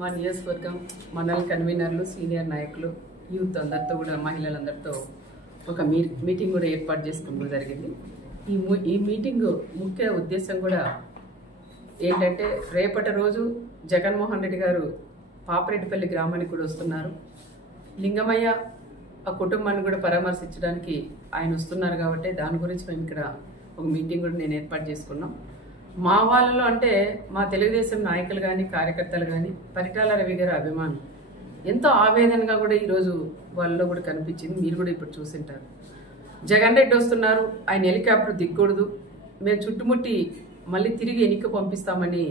మా నియోజకవర్గం మండల కన్వీనర్లు సీనియర్ నాయకులు యూత్ అందరితో కూడా మహిళలందరితో ఒక మీటింగ్ కూడా ఏర్పాటు చేసుకోవడం జరిగింది. ఈ మీటింగ్ ముఖ్య ఉద్దేశం కూడా ఏంటంటే రేపటి రోజు జగన్మోహన్ రెడ్డి గారు పాపరెడ్డిపల్లి గ్రామానికి కూడా వస్తున్నారు. లింగమయ్య ఆ కుటుంబాన్ని కూడా పరామర్శించడానికి ఆయన వస్తున్నారు కాబట్టి దాని గురించి మేము ఇక్కడ ఒక మీటింగ్ కూడా నేను ఏర్పాటు చేసుకున్నాం. మా వాళ్ళలో అంటే మా తెలుగుదేశం నాయకులు కానీ కార్యకర్తలు కానీ పరిటాల రవి గారి అభిమానం ఎంతో ఆవేదనగా కూడా ఈరోజు వాళ్ళలో కూడా కనిపించింది. మీరు కూడా ఇప్పుడు చూసింటారు. జగన్ రెడ్డి వస్తున్నారు, ఆయన హెలికాప్టర్ దిగకూడదు, మేము చుట్టుముట్టి మళ్ళీ తిరిగి ఎన్నిక పంపిస్తామని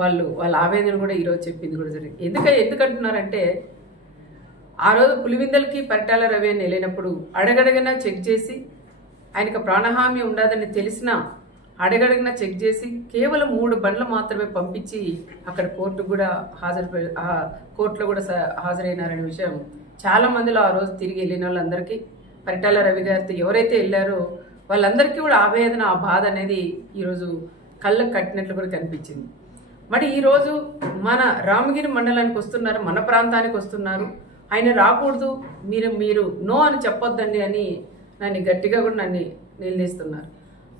వాళ్ళ ఆవేదన కూడా ఈరోజు చెప్పింది కూడా జరిగింది. ఎందుకంటున్నారంటే ఆ రోజు పులివిందలకి పరిటాల రవి అని వెళ్ళినప్పుడు అడగడగన చెక్ చేసి ఆయనకు ప్రాణహామీ ఉండదని తెలిసినా అడగడగిన చెక్ చేసి కేవలం 3 బండ్లు మాత్రమే పంపించి అక్కడ కోర్టులో కూడా హాజరైనారనే విషయం చాలా మందిలో ఆ రోజు తిరిగి వెళ్ళిన వాళ్ళందరికీ పరిటాల రవి గారితో ఎవరైతే వెళ్ళారో వాళ్ళందరికీ కూడా ఆవేదన ఆ బాధ అనేది ఈరోజు కళ్ళకు కట్టినట్లు కూడా కనిపించింది. మరి ఈరోజు మన రామగిరి మండలానికి వస్తున్నారు, మన ప్రాంతానికి వస్తున్నారు, ఆయన రాకూడదు, మీరు నో అని చెప్పొద్దండి అని నన్ను గట్టిగా కూడా నన్ను నిలదీస్తున్నారు.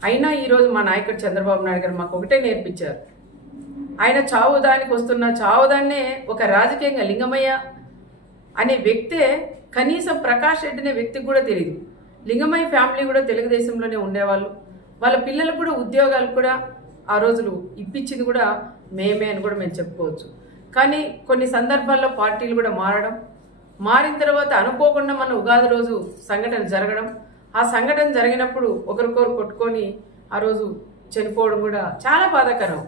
అయినా ఈరోజు మా నాయకుడు చంద్రబాబు నాయుడు గారు మాకు ఒకటే నేర్పించారు. ఆయన చావుదానికి వస్తున్న చావుదాన్నే ఒక రాజకీయంగా లింగమయ్య అనే వ్యక్తే కనీసం ప్రకాష్ రెడ్డి అనే వ్యక్తికి కూడా తెలియదు. లింగమయ్య ఫ్యామిలీ కూడా తెలుగుదేశంలోనే ఉండేవాళ్ళు. వాళ్ళ పిల్లలకు కూడా ఉద్యోగాలు కూడా ఆ రోజులు ఇప్పించింది కూడా మేమే అని కూడా మేము చెప్పుకోవచ్చు. కానీ కొన్ని సందర్భాల్లో పార్టీలు కూడా మారిన తర్వాత అనుకోకుండా మన ఉగాది రోజు సంఘటన జరగడం, ఆ సంఘటన జరిగినప్పుడు ఒకరికొకరు కొట్టుకొని ఆ రోజు చనిపోవడం కూడా చాలా బాధాకరం.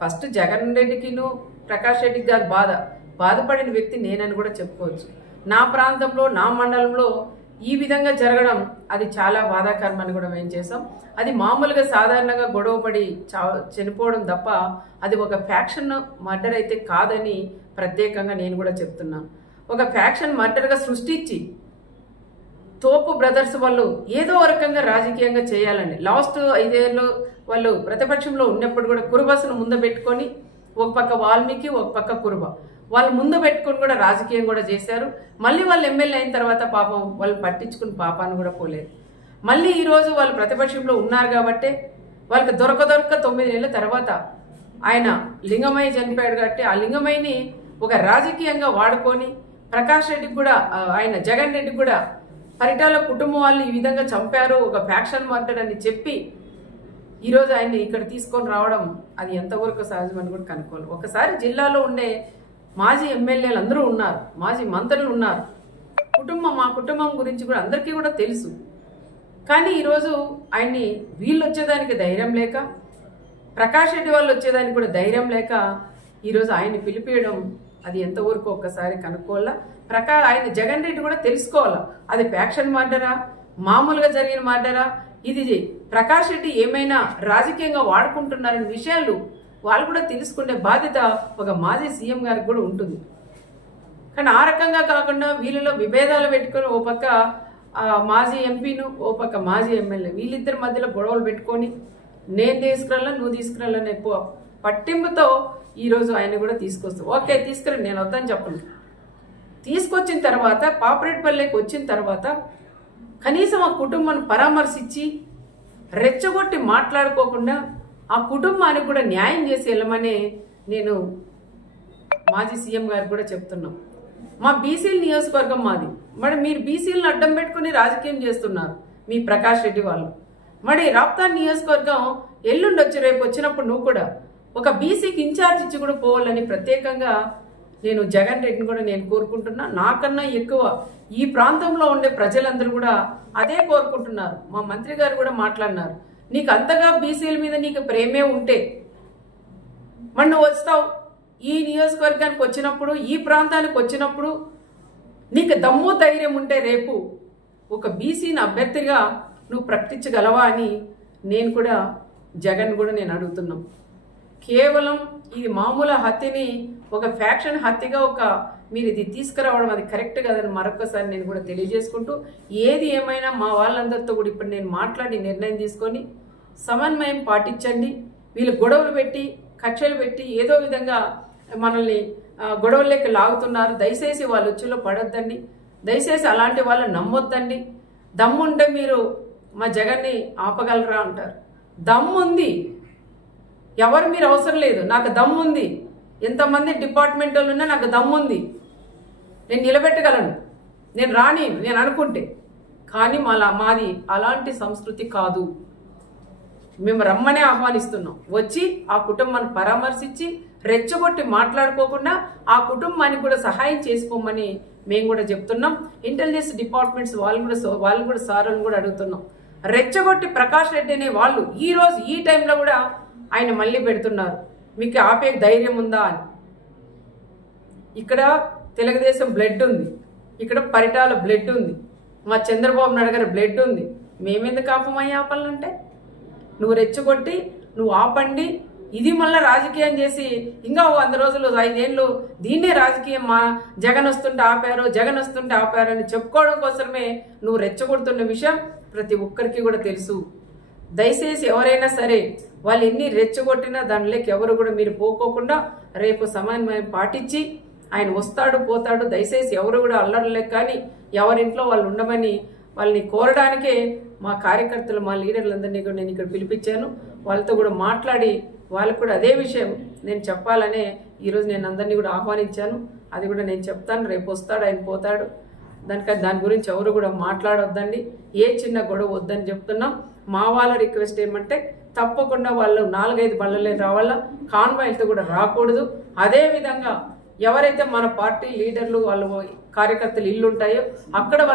ఫస్ట్ జగన్ రెడ్డికిను ప్రకాష్ రెడ్డికి కాదు బాధపడిన వ్యక్తి నేనని కూడా చెప్పుకోవచ్చు. నా ప్రాంతంలో నా మండలంలో ఈ విధంగా జరగడం అది చాలా బాధాకరం అని కూడా మేము చేసాం. అది మామూలుగా సాధారణంగా గొడవపడి చనిపోవడం తప్ప అది ఒక ఫ్యాక్షన్ మర్డర్ అయితే కాదని ప్రత్యేకంగా నేను కూడా చెప్తున్నాను. ఒక ఫ్యాక్షన్ మర్డర్గా సృష్టించి తోపు బ్రదర్స్ వాళ్ళు ఏదో రకంగా రాజకీయంగా చేయాలండి. లాస్ట్ 5 ఏళ్ళు వాళ్ళు ప్రతిపక్షంలో ఉన్నప్పుడు కూడా కురుబస్సును ముందు పెట్టుకొని ఒక పక్క వాల్మీకి ఒక పక్క కురుబ వాళ్ళు ముందు పెట్టుకొని కూడా రాజకీయం కూడా చేశారు. మళ్ళీ వాళ్ళు ఎమ్మెల్యే అయిన తర్వాత పాపం వాళ్ళు పట్టించుకుని పాపాన్ని కూడా పోలేదు. మళ్ళీ ఈరోజు వాళ్ళు ప్రతిపక్షంలో ఉన్నారు కాబట్టి వాళ్ళకి దొరక 9 నెలల తర్వాత ఆయన లింగమయ్య చనిపోయాడు కాబట్టి ఆ లింగమయ్యని ఒక రాజకీయంగా వాడుకొని ప్రకాష్ రెడ్డికి కూడా ఆయన జగన్ రెడ్డికి కూడా పరిటాల కుటుంబం వాళ్ళు ఈ విధంగా చంపారు, ఒక ఫ్యాక్షన్ మర్డర్ అని చెప్పి ఈరోజు ఆయన్ని ఇక్కడ తీసుకొని రావడం అది ఎంతవరకు సహజమని కూడా కనుక్కోవాలి. ఒకసారి జిల్లాలో ఉండే మాజీ ఎమ్మెల్యేలు అందరూ ఉన్నారు, మాజీ మంత్రులు ఉన్నారు, మా కుటుంబం గురించి కూడా అందరికీ కూడా తెలుసు. కానీ ఈరోజు ఆయన్ని వీళ్ళు వచ్చేదానికి ధైర్యం లేక, ప్రకాష్ రెడ్డి వాళ్ళు వచ్చేదానికి కూడా ధైర్యం లేక ఈరోజు ఆయన్ని పిలిపియడం అది ఎంతవరకు ఒక్కసారి కనుక్కోవాలా. ఆయన జగన్ రెడ్డి కూడా తెలుసుకోవాలా అది ఫ్యాక్షన్ మర్డరా మామూలుగా జరిగిన మర్డరా, ఇది ప్రకాష్ రెడ్డి ఏమైనా రాజకీయంగా వాడుకుంటున్నారనే విషయాలు వాళ్ళు కూడా తెలుసుకునే బాధ్యత ఒక మాజీ సీఎం గారికి కూడా ఉంటుంది. కానీ ఆ రకంగా కాకుండా వీళ్ళలో విభేదాలు పెట్టుకొని ఓ పక్క మాజీ ఎంపీను ఓ పక్క మాజీ ఎమ్మెల్యే వీళ్ళిద్దరి మధ్యలో గొడవలు పెట్టుకొని నేను తీసుకురాలా నువ్వు తీసుకురాలని ఎక్కువ పట్టింపుతో ఈరోజు ఆయన కూడా తీసుకొస్తాం. ఓకే తీసుకురా, నేను వద్దని చెప్పను. తీసుకొచ్చిన తర్వాత పాపరెడ్డిపల్లికి వచ్చిన తర్వాత కనీసం ఆ కుటుంబాన్ని పరామర్శించి రెచ్చగొట్టి మాట్లాడుకోకుండా ఆ కుటుంబానికి కూడా న్యాయం చేసి వెళ్ళమని నేను మాజీ సీఎం గారికి కూడా చెప్తున్నాం. మా బీసీల నియోజకవర్గం మాది, మరి మీరు బీసీలను అడ్డం పెట్టుకుని రాజకీయం చేస్తున్నారు మీ ప్రకాష్ రెడ్డి వాళ్ళు. మరి రాప్తాన్ నియోజకవర్గం ఎల్లుండి వచ్చి రేపు వచ్చినప్పుడు నువ్వు కూడా ఒక బీసీకి ఇన్ఛార్జ్ ఇచ్చి కూడా పోవాలని ప్రత్యేకంగా నేను జగన్ రెడ్డిని కూడా నేను కోరుకుంటున్నా. నాకన్నా ఎక్కువ ఈ ప్రాంతంలో ఉండే ప్రజలందరూ కూడా అదే కోరుకుంటున్నారు. మా మంత్రి గారు కూడా మాట్లాడినారు, నీకు అంతగా బీసీల మీద నీకు ప్రేమే ఉంటే మరి నువ్వు వస్తావు ఈ నియోజకవర్గానికి వచ్చినప్పుడు ఈ ప్రాంతానికి వచ్చినప్పుడు నీకు దమ్ము ధైర్యం ఉంటే రేపు ఒక బీసీని అభ్యర్థిగా నువ్వు ప్రకటించగలవా అని నేను కూడా జగన్ కూడా నేను అడుగుతున్నాం. కేవలం ఇది మామూలు హత్యని ఒక ఫ్యాక్షన్ హత్యగా మీరు ఇది తీసుకురావడం అది కరెక్ట్ కాదని మరొకసారి నేను కూడా తెలియజేసుకుంటూ, ఏది ఏమైనా మా వాళ్ళందరితో కూడా ఇప్పుడు నేను మాట్లాడి నిర్ణయం తీసుకొని సమన్వయం పాటించండి. వీళ్ళు గొడవలు పెట్టి కక్షలు పెట్టి ఏదో విధంగా మనల్ని గొడవల్లోకి లాగుతున్నారు. దయచేసి వాళ్ళ ఉచ్చులో పడొద్దండి. దయచేసి అలాంటి వాళ్ళు నమ్మొద్దండి. దమ్ముంటే మీరు మా జగన్ని ఆపగలరా అంటారు. దమ్ముంది, ఎవరు మీరు అవసరం లేదు, నాకు దమ్ముంది. ఎంతమంది డిపార్ట్మెంట్ వాళ్ళు ఉన్నా నాకు దమ్ముంది, నేను నిలబెట్టగలను, నేను రాని నేను అనుకుంటే. కానీ మాది అలాంటి సంస్కృతి కాదు. మేము రమ్మనే ఆహ్వానిస్తున్నాం. వచ్చి ఆ కుటుంబాన్ని పరామర్శించి రెచ్చగొట్టి మాట్లాడుకోకుండా ఆ కుటుంబానికి కూడా సహాయం చేసుకోమని మేము కూడా చెప్తున్నాం. ఇంటెలిజెన్స్ డిపార్ట్మెంట్స్ వాళ్ళు కూడా సార్లను కూడా అడుగుతున్నాం. రెచ్చగొట్టి ప్రకాష్ రెడ్డి అనే వాళ్ళు ఈ రోజు ఈ టైంలో కూడా ఆయన మళ్ళీ పెడుతున్నారు. మీకు ఆపే ధైర్యం ఉందా అని. ఇక్కడ తెలుగుదేశం బ్లడ్ ఉంది, ఇక్కడ పరిటాల బ్లడ్ ఉంది, మా చంద్రబాబు నాయుడు గారి బ్లడ్ ఉంది. మేమెందుకు ఆపమయ్యా ఆపాలంటే? నువ్వు రెచ్చగొట్టి నువ్వు ఆపండి, ఇది మళ్ళీ రాజకీయం చేసి ఇంకా 100 రోజులు 5 ఏళ్ళు దీన్నే రాజకీయం, మా జగన్ వస్తుంటే ఆపారు, జగన్ వస్తుంటే ఆపారు అని చెప్పుకోవడం కోసమే నువ్వు రెచ్చగొడుతున్న విషయం ప్రతి ఒక్కరికి కూడా తెలుసు. దయచేసి ఎవరైనా సరే వాళ్ళు ఎన్ని రెచ్చగొట్టినా దానిలోకి ఎవరు కూడా మీరు పోకోకుండా రేపు సమన్వయం పాటించి ఆయన వస్తాడు పోతాడు. దయచేసి ఎవరు కూడా అల్లర్లేక కానీ ఎవరింట్లో వాళ్ళు ఉండమని వాళ్ళని కోరడానికే మా కార్యకర్తలు మా లీడర్లందరినీ కూడా నేను ఇక్కడ పిలిపించాను. వాళ్ళతో కూడా మాట్లాడి వాళ్ళకు కూడా అదే విషయం నేను చెప్పాలనే ఈరోజు నేను అందరినీ కూడా ఆహ్వానించాను. అది కూడా నేను చెప్తాను. రేపు వస్తాడు, ఆయన పోతాడు. దాని గురించి ఎవరు కూడా మాట్లాడొద్దండి. ఏ చిన్న గొడవ వద్దని చెప్తున్నాం. మా వాళ్ళ రిక్వెస్ట్ ఏమంటే తప్పకుండా వాళ్ళు 4-5 బళ్ళలే రావాలా, కాన్వాయ్లతో కూడా రాకూడదు. అదేవిధంగా ఎవరైతే మన పార్టీ లీడర్లు వాళ్ళ కార్యకర్తలు ఇల్లు ఉంటాయో అక్కడ వాళ్ళ